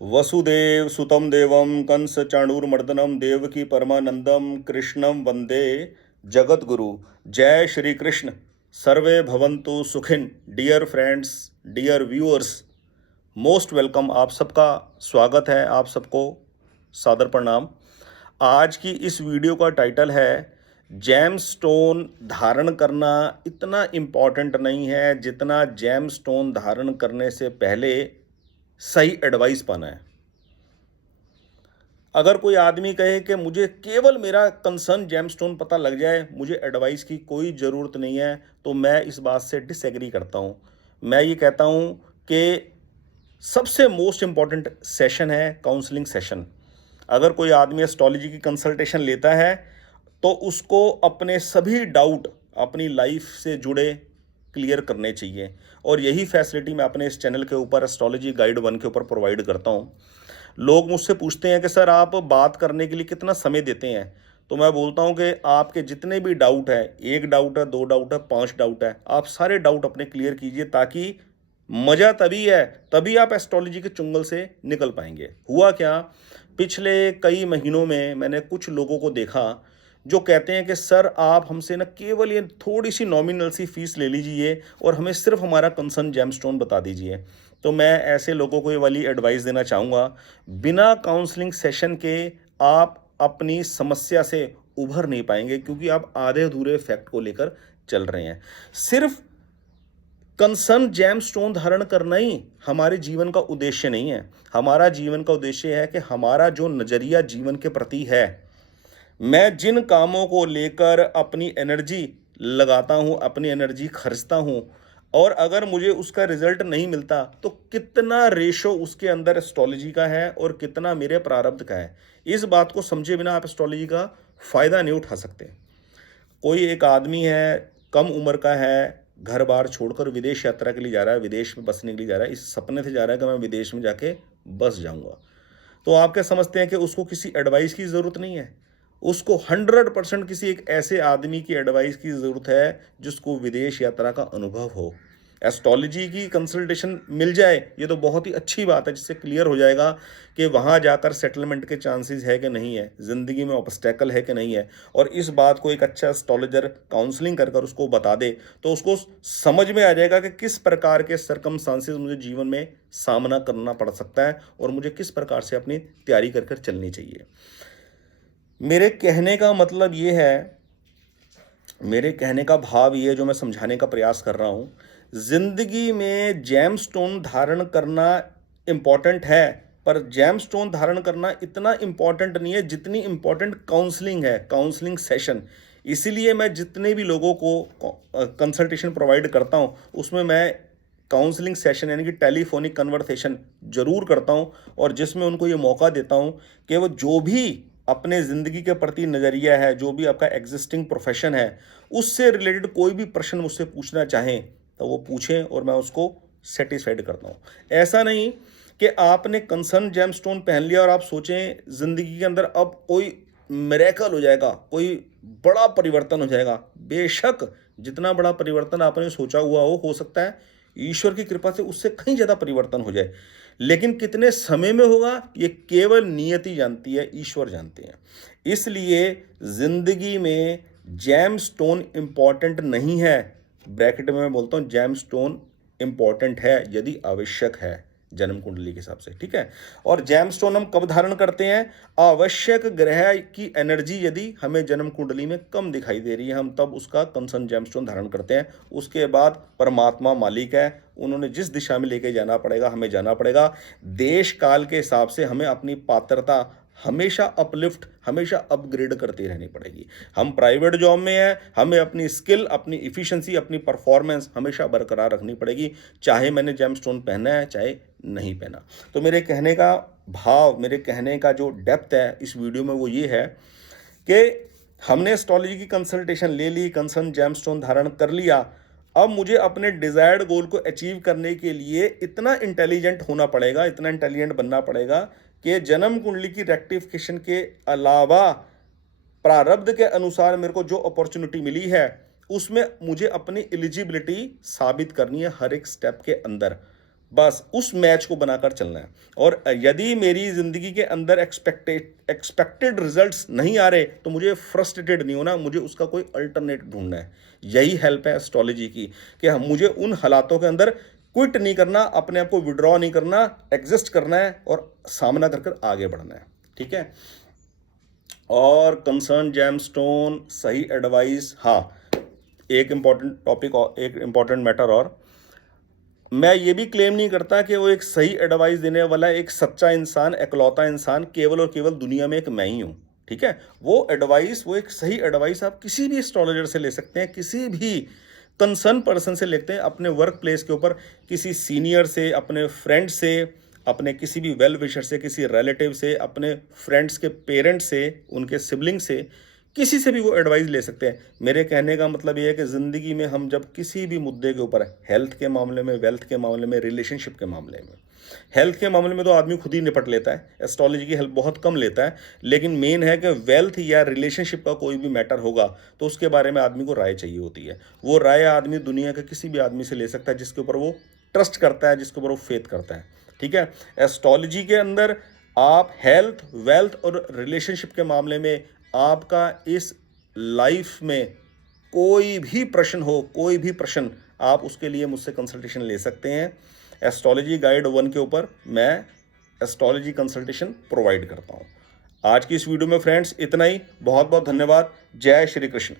वसुदेव सुतं देवं कंस चाणूरमर्दनम देवकी परमानंदम कृष्णम वंदे जगद्गुरु। जय श्री कृष्ण। सर्वे भवन्तु सुखिन। Dear friends, dear viewers, most welcome. आप सबका स्वागत है, आप सबको सादर प्रणाम। आज की इस वीडियो का टाइटल है जेम स्टोन धारण करना इतना इम्पॉर्टेंट नहीं है जितना जेम स्टोन धारण करने से पहले सही एडवाइस पाना है। अगर कोई आदमी कहे कि मुझे केवल मेरा कंसर्न जेमस्टोन पता लग जाए, मुझे एडवाइस की कोई ज़रूरत नहीं है, तो मैं इस बात से डिसएग्री करता हूँ। मैं ये कहता हूँ कि सबसे मोस्ट इम्पॉर्टेंट सेशन है काउंसलिंग सेशन। अगर कोई आदमी एस्ट्रोलॉजी की कंसल्टेशन लेता है तो उसको अपने सभी डाउट अपनी लाइफ से जुड़े क्लियर करने चाहिए, और यही फैसिलिटी मैं अपने इस चैनल के ऊपर एस्ट्रोलॉजी गाइड 1 के ऊपर प्रोवाइड करता हूँ। लोग मुझसे पूछते हैं कि सर आप बात करने के लिए कितना समय देते हैं, तो मैं बोलता हूं कि आपके जितने भी डाउट है, एक डाउट है, दो डाउट है, 5 डाउट है, आप सारे डाउट अपने क्लियर कीजिए, ताकि मज़ा तभी है, तभी आप एस्ट्रोलॉजी के चुंगल से निकल पाएंगे। हुआ क्या, पिछले कई महीनों में मैंने कुछ लोगों को देखा जो कहते हैं कि सर आप हमसे ना केवल ये थोड़ी सी नॉमिनल सी फीस ले लीजिए और हमें सिर्फ हमारा कंसर्न जेमस्टोन बता दीजिए। तो मैं ऐसे लोगों को ये वाली एडवाइस देना चाहूँगा, बिना काउंसलिंग सेशन के आप अपनी समस्या से उभर नहीं पाएंगे, क्योंकि आप आधे अधूरे फैक्ट को लेकर चल रहे हैं। सिर्फ कंसर्न जेम स्टोन धारण करना ही हमारे जीवन का उद्देश्य नहीं है। हमारा जीवन का उद्देश्य है कि हमारा जो नज़रिया जीवन के प्रति है, मैं जिन कामों को लेकर अपनी एनर्जी लगाता हूं, अपनी एनर्जी खर्चता हूं, और अगर मुझे उसका रिजल्ट नहीं मिलता तो कितना रेशो उसके अंदर एस्ट्रोलॉजी का है और कितना मेरे प्रारब्ध का है, इस बात को समझे बिना आप एस्ट्रोलॉजी का फायदा नहीं उठा सकते। कोई एक आदमी है, कम उम्र का है, घर बार छोड़कर विदेश यात्रा के लिए जा रहा है, विदेश में बसने के लिए जा रहा है, इस सपने से जा रहा है कि मैं विदेश में जाके बस जाऊंगा। तो आप क्या समझते हैं कि उसको किसी एडवाइस की ज़रूरत नहीं है? उसको 100% किसी एक ऐसे आदमी की एडवाइस की ज़रूरत है जिसको विदेश यात्रा का अनुभव हो। एस्ट्रोलॉजी की कंसल्टेशन मिल जाए, ये तो बहुत ही अच्छी बात है, जिससे क्लियर हो जाएगा कि वहाँ जाकर सेटलमेंट के चांसेस है कि नहीं है, ज़िंदगी में ऑब्स्टेकल है कि नहीं है। और इस बात को एक अच्छा एस्ट्रोलॉजर काउंसलिंग कर कर उसको बता दे, तो उसको समझ में आ जाएगा कि किस प्रकार के सरकमस्टांसेस मुझे जीवन में सामना करना पड़ सकता है और मुझे किस प्रकार से अपनी तैयारी कर कर चलनी चाहिए। मेरे कहने का मतलब ये है, मेरे कहने का भाव ये है, जो मैं समझाने का प्रयास कर रहा हूँ, जिंदगी में जेम स्टोन धारण करना इम्पॉर्टेंट है, पर जेम स्टोन धारण करना इतना इम्पॉर्टेंट नहीं है जितनी इम्पॉर्टेंट काउंसलिंग है, काउंसलिंग सेशन। इसीलिए मैं जितने भी लोगों को कंसल्टेशन प्रोवाइड करता हूँ, उसमें मैं काउंसलिंग सेशन यानी कि टेलीफोनिक कन्वर्सेशन जरूर करता हूँ, और जिसमें उनको ये मौका देता हूँ कि वो जो भी अपने ज़िंदगी के प्रति नज़रिया है, जो भी आपका एग्जिस्टिंग प्रोफेशन है, उससे रिलेटेड कोई भी प्रश्न मुझसे पूछना चाहें तो वो पूछें, और मैं उसको सेटिस्फाइड करता हूँ। ऐसा नहीं कि आपने कंसर्न जेमस्टोन पहन लिया और आप सोचें ज़िंदगी के अंदर अब कोई मिरेकल हो जाएगा, कोई बड़ा परिवर्तन हो जाएगा। बेशक जितना बड़ा परिवर्तन आपने सोचा हुआ हो सकता है ईश्वर की कृपा से उससे कहीं ज़्यादा परिवर्तन हो जाए, लेकिन कितने समय में होगा ये केवल नियति जानती है, ईश्वर जानते हैं। इसलिए जिंदगी में जेम स्टोन इंपॉर्टेंट नहीं है, ब्रैकेट में मैं बोलता हूँ जेम स्टोन इंपॉर्टेंट है यदि आवश्यक है जन्म कुंडली के हिसाब से, ठीक है। और जेम स्टोन हम कब धारण करते हैं? आवश्यक ग्रह की एनर्जी यदि हमें जन्म कुंडली में कम दिखाई दे रही है, हम तब उसका कंसर्न जेम स्टोन धारण करते हैं। उसके बाद परमात्मा मालिक है, उन्होंने जिस दिशा में लेके जाना पड़ेगा हमें जाना पड़ेगा। देश काल के हिसाब से हमें अपनी पात्रता हमेशा अपलिफ्ट, हमेशा अपग्रेड करती रहनी पड़ेगी। हम प्राइवेट जॉब में हैं, हमें अपनी स्किल, अपनी इफ़िशिएंसी, अपनी परफॉर्मेंस हमेशा बरकरार रखनी पड़ेगी, चाहे मैंने जेम स्टोन पहना है चाहे नहीं पहना। तो मेरे कहने का भाव, मेरे कहने का जो डेप्थ है इस वीडियो में वो ये है कि हमने एस्ट्रोलॉजी की कंसल्टेशन ले ली, कंसर्न जेमस्टोन धारण कर लिया, अब मुझे अपने डिजायर्ड गोल को अचीव करने के लिए इतना इंटेलिजेंट होना पड़ेगा, इतना इंटेलिजेंट बनना पड़ेगा कि जन्म कुंडली की रेक्टिफिकेशन के अलावा प्रारब्ध के अनुसार मेरे को जो अपॉर्चुनिटी मिली है उसमें मुझे अपनी एलिजिबिलिटी साबित करनी है हर एक स्टेप के अंदर। बस उस मैच को बनाकर चलना है। और यदि मेरी ज़िंदगी के अंदर एक्सपेक्टेड रिजल्ट्स नहीं आ रहे तो मुझे फ्रस्ट्रेटेड नहीं होना, मुझे उसका कोई अल्टरनेट ढूंढना है। यही हेल्प है एस्ट्रोलॉजी की कि मुझे उन हालातों के अंदर क्विट नहीं करना, अपने आप को विड्रॉ नहीं करना, एग्जिस्ट करना है और सामना कर कर आगे बढ़ना है। ठीक है। और कंसर्न जेमस्टोन सही एडवाइस, हाँ, एक इंपॉर्टेंट टॉपिक और एक इंपॉर्टेंट मैटर, और मैं ये भी क्लेम नहीं करता कि वो एक सही एडवाइस देने वाला एक सच्चा इंसान, एकलौता इंसान केवल और केवल दुनिया में एक मैं ही हूँ। ठीक है। वो एडवाइस, वो एक सही एडवाइस आप किसी भी एस्ट्रोलॉजर से ले सकते हैं, किसी भी कंसर्न पर्सन से लेते हैं, अपने वर्क प्लेस के ऊपर किसी सीनियर से, अपने फ्रेंड से, अपने किसी भी वेल विशर से, किसी रिलेटिव से, अपने फ्रेंड्स के पेरेंट्स से, उनके सिबलिंग से, किसी से भी वो एडवाइस ले सकते हैं। मेरे कहने का मतलब ये है कि ज़िंदगी में हम जब किसी भी मुद्दे के ऊपर, हेल्थ के मामले में, वेल्थ के मामले में, रिलेशनशिप के मामले में, हेल्थ के मामले में तो आदमी खुद ही निपट लेता है, एस्ट्रोलॉजी की हेल्प बहुत कम लेता है, लेकिन मेन है कि वेल्थ या रिलेशनशिप का कोई भी मैटर होगा तो उसके बारे में आदमी को राय चाहिए होती है। वो राय आदमी दुनिया के किसी भी आदमी से ले सकता है जिसके ऊपर वो ट्रस्ट करता है, जिसके ऊपर वो फेथ करता है। ठीक है। एस्ट्रोलॉजी के अंदर आप हेल्थ, वेल्थ और रिलेशनशिप के मामले में आपका इस लाइफ में कोई भी प्रश्न हो, कोई भी प्रश्न, आप उसके लिए मुझसे कंसल्टेशन ले सकते हैं। एस्ट्रोलॉजी गाइड 1 के ऊपर मैं एस्ट्रोलॉजी कंसल्टेशन प्रोवाइड करता हूं। आज की इस वीडियो में फ्रेंड्स इतना ही। बहुत बहुत धन्यवाद। जय श्री कृष्ण।